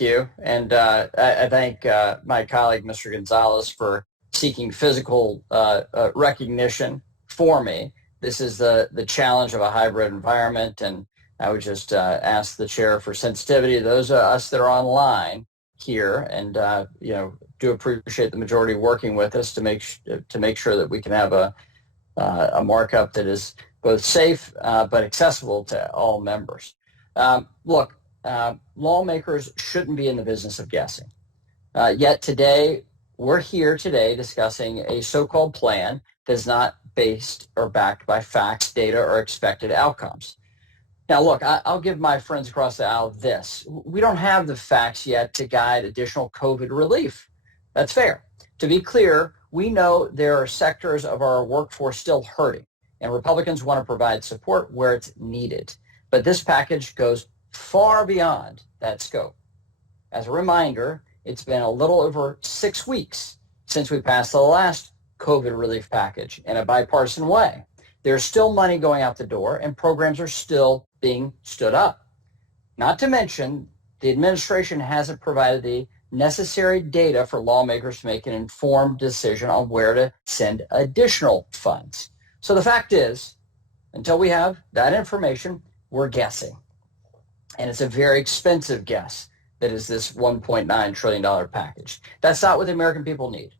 thank you. And I thank my colleague, Mr. Gonzalez, for seeking physical recognition for me. This is the challenge of a hybrid environment. And I would just ask the chair for sensitivity. Those of us that are online here and, do appreciate the majority working with us to make sure that we can have a markup that is both safe but accessible to all members. Look, lawmakers shouldn't be in the business of guessing. Yet today, we're here today discussing a so-called plan that is not based or backed by facts, data, or expected outcomes. Now, look, I'll give my friends across the aisle this. We don't have the facts yet to guide additional COVID relief. That's fair. To be clear, we know there are sectors of our workforce still hurting, and Republicans want to provide support where it's needed. But this package goes far beyond that scope. As a reminder, it's been a little over 6 weeks since we passed the last COVID relief package in a bipartisan way. There's still money going out the door, and programs are still being stood up. Not to mention, the administration hasn't provided the necessary data for lawmakers to make an informed decision on where to send additional funds. So the fact is, until we have that information, we're guessing. And it's a very expensive guess that is this $1.9 trillion package. That's not what the American people need.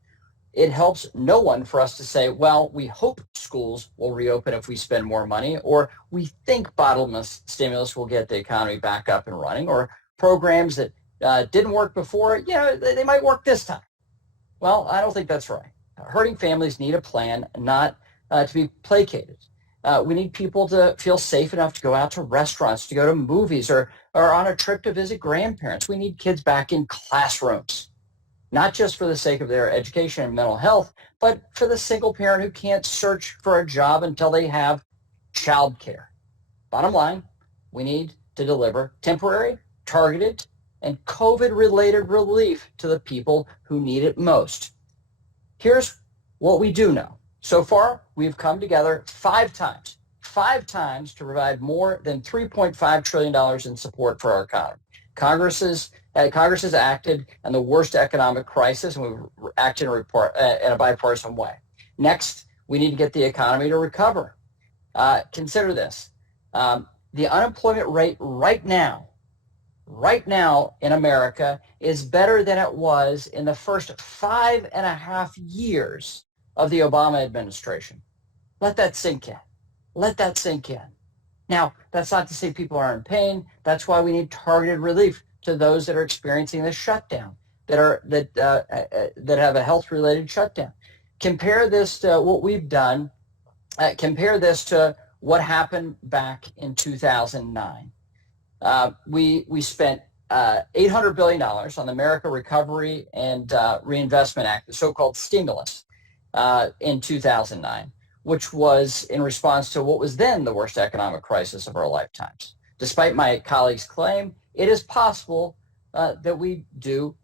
It helps no one for us to say, well, we hope schools will reopen if we spend more money, or we think bottomless stimulus will get the economy back up and running, or programs that didn't work before, they might work this time. Well, I don't think that's right. Hurting families need a plan, not to be placated. We need people to feel safe enough to go out to restaurants, to go to movies, or on a trip to visit grandparents. We need kids back in classrooms, not just for the sake of their education and mental health, but for the single parent who can't search for a job until they have child care. Bottom line, we need to deliver temporary, targeted, and COVID-related relief to the people who need it most. Here's what we do know. So far, we've come together 5 times to provide more than $3.5 trillion in support for our economy. Congress has acted in the worst economic crisis, and we've acted in a bipartisan way. Next, we need to get the economy to recover. Consider this. The unemployment rate right now in America is better than it was in the first 5.5 years of the Obama administration. Let that sink in. Now, that's not to say people are in pain. That's why we need targeted relief to those that are experiencing the shutdown, that have a health-related shutdown. Compare this to what we've done. Compare this to what happened back in 2009. We spent $800 billion on the America Recovery and Reinvestment Act, the so-called stimulus, in 2009, which was in response to what was then the worst economic crisis of our lifetimes. Despite my colleagues' claim, it is possible that we do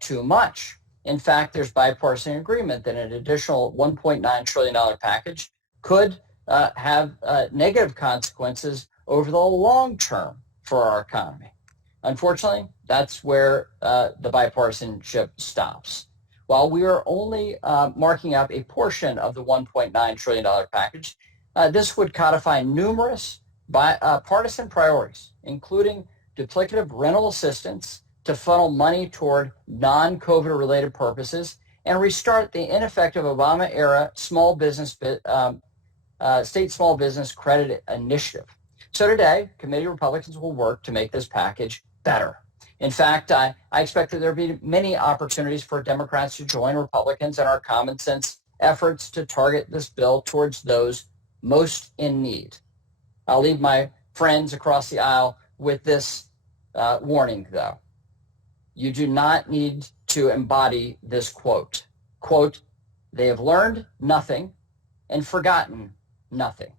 too much. In fact, there's bipartisan agreement that an additional $1.9 trillion package could have negative consequences over the long term for our economy. Unfortunately, that's where the bipartisanship stops. While we are only marking up a portion of the $1.9 trillion package, this would codify numerous partisan priorities, including duplicative rental assistance to funnel money toward non-COVID related purposes and restart the ineffective Obama-era state small business credit initiative. So today, committee Republicans will work to make this package better. In fact, I expect that there will be many opportunities for Democrats to join Republicans in our common sense efforts to target this bill towards those most in need. I'll leave my friends across the aisle with this warning, though. You do not need to embody this quote. Quote, they have learned nothing and forgotten nothing.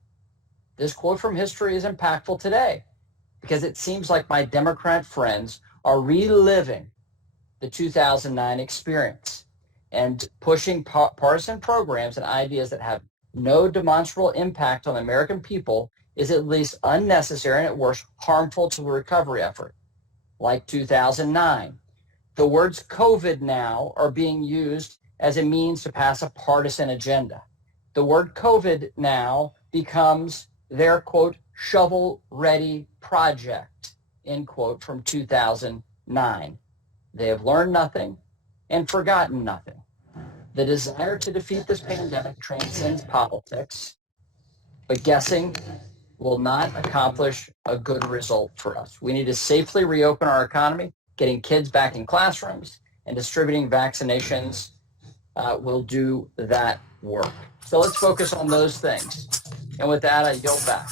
This quote from history is impactful today because it seems like my Democrat friends are reliving the 2009 experience and pushing partisan programs and ideas that have no demonstrable impact on the American people is at least unnecessary and at worst harmful to the recovery effort. like 2009. The words COVID now are being used as a means to pass a partisan agenda. The word COVID now becomes their, quote, shovel-ready project, end quote, from 2009. They have learned nothing and forgotten nothing. The desire to defeat this pandemic transcends politics, but guessing will not accomplish a good result for us. We need to safely reopen our economy. Getting kids back in classrooms and distributing vaccinations will do that work. So let's focus on those things. And with that, I yield back.